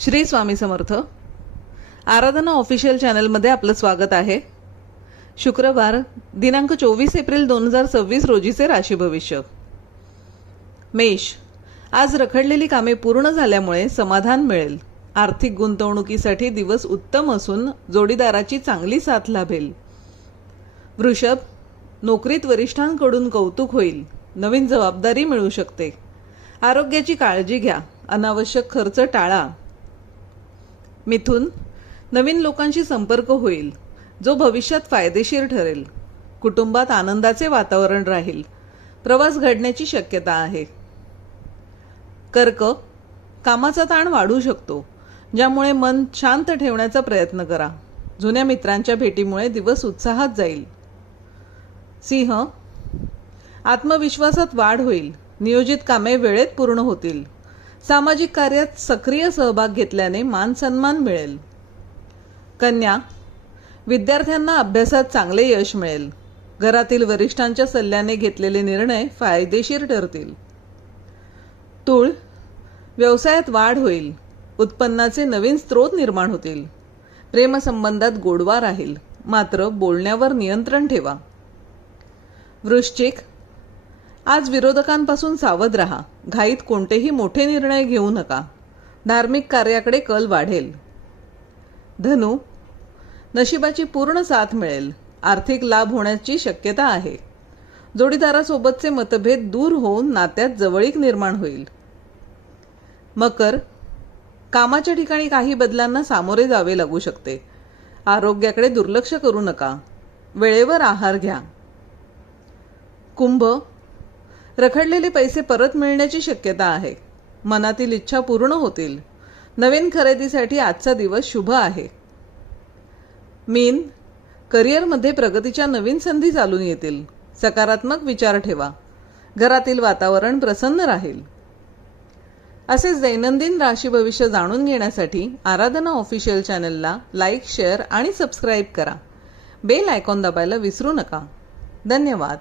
श्री स्वामी समर्थ. आराधना official चॅनलमध्ये आपलं स्वागत आहे. शुक्रवार दिनांक 24 एप्रिल 2026 रोजीचे राशी भविष्य. मेष. आज रखडलेली कामे पूर्ण झाल्यामुळे समाधान मिळेल. आर्थिक गुंतवणुकीसाठी दिवस उत्तम असून जोडीदाराची चांगली साथ लाभेल. वृषभ. नोकरीत वरिष्ठांकडून कौतुक होईल. नवीन जबाबदारी मिळू शकते. आरोग्याची काळजी घ्या. अनावश्यक खर्च टाळा. मिथुन. नवीन लोकांशी संपर्क होईल जो भविष्यात फायदेशीर ठरेल. कुटुंबात आनंदाचे वातावरण राहील. प्रवास घडण्याची शक्यता आहे. कर्क. कामाचा ताण वाढू शकतो, ज्यामुळे मन शांत ठेवण्याचा प्रयत्न करा. जुन्या मित्रांच्या भेटीमुळे दिवस उत्साहात जाईल. सिंह. आत्मविश्वासात वाढ होईल. नियोजित कामे वेळेत पूर्ण होतील. सामाजिक कार्यात सक्रिय सहभाग घेतल्याने मान सन्मान मिळेल. कन्या. विद्यार्थ्यांना अभ्यासात चांगले यश मिळेल. घरातील वरिष्ठांच्या सल्ल्याने घेतलेले निर्णय फायदेशीर ठरतील. तूळ. व्यवसायात वाढ होईल. उत्पन्नाचे नवीन स्रोत निर्माण होतील. प्रेमसंबंधात गोडवा राहील, मात्र बोलण्यावर नियंत्रण ठेवा. वृश्चिक. आज विरोधकांपासून सावध राहा. घाईत कोणतेही मोठे निर्णय घेऊ नका. धार्मिक कार्याकडे कल वाढेल. धनु. नशिबाची पूर्ण साथ मिळेल. आर्थिक लाभ होण्याची शक्यता आहे. जोडीदारासोबतचे मतभेद दूर होऊन नात्यात जवळीक निर्माण होईल. मकर. कामाच्या ठिकाणी काही बदलांना सामोरे जावे लागू शकते. आरोग्याकडे दुर्लक्ष करू नका. वेळेवर आहार घ्या. कुंभ. रखडलेले पैसे परत मिळण्याची शक्यता आहे. मनातील इच्छा पूर्ण होतील. नवीन खरेदीसाठी आजचा दिवस शुभ आहे. मीन. करिअरमध्ये प्रगतीच्या नवीन संधी चालून येतील. सकारात्मक विचार ठेवा. घरातील वातावरण प्रसन्न राहील. असेच दैनंदिन राशी भविष्य जाणून घेण्यासाठी आराधना ऑफिशियल चॅनलला लाईक, शेअर आणि सबस्क्राईब करा. बेल आयकॉन दाबायला विसरू नका. धन्यवाद.